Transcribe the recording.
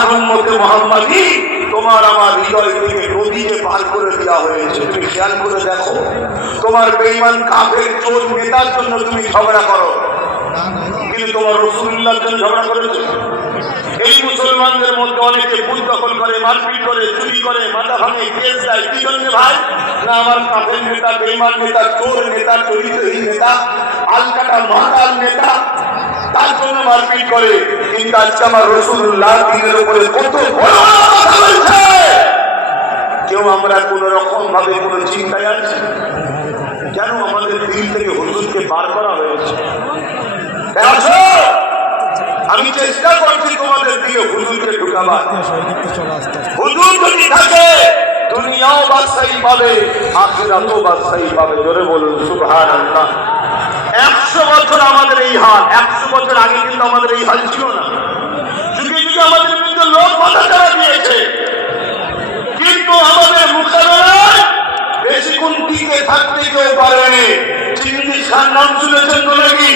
আর উম্মতে মুহাম্মাদি তোমার আমার হৃদয় থেকে নদীকে পার করে দেওয়া হয়েছে। তুমি খেয়াল করে দেখো, তোমার বেঈমান কাফের চোর নেতার জন্য তুমি ঝগড়া করো, কিন্তু তোমার রাসূলুল্লাহর জন্য ঝগড়া করেছো। এই মুসলমানদের মধ্যে অনেকে ভূত দখল করে, মারপিট করে, চুরি করে, মাথা ভাঙে, কেস দেয়। কি জন্য ভাই? না আমার কাফের নেতা, বেঈমান নেতা, চোর নেতা, চরিত্রহীন নেতা, আলকাটা মাতাল নেতা, তার জন্য মারপিট করে। কিন্তু আজকে আমার রাসূলুল্লাহ দিনের উপরে কত বড় কথা বলছে, কেউ আমরা কোন রকম ভাবে কোন চিন্তায় আছি? কেন আমাদের দিল থেকে হুজুরকে বার করা হয়েছে? আমি চেষ্টা করছি তোমাদের দিয়ে হুজুরকে ঢুকাবার। হুজুর যদি থাকে দুনিয়াও বাদশাহী পাবে, আখিরাতও বাদশাহী পাবে। জোরে বলুন সুবহানাল্লাহ। 100 বছর আমাদের এই হাল, 100 বছর আগে কিন্তু আমাদের এই হাল ছিল না। যুগে যুগে আমাদের কিন্তু লোক মাথা চাড়া দিয়েছে, কিন্তু আমাদের মোকাবেলায় বেশিক্ষণ টিকে থাকতে কেউ পারেনি। চিঙ্গিস খান নাম শুনেছেন তো নাকি?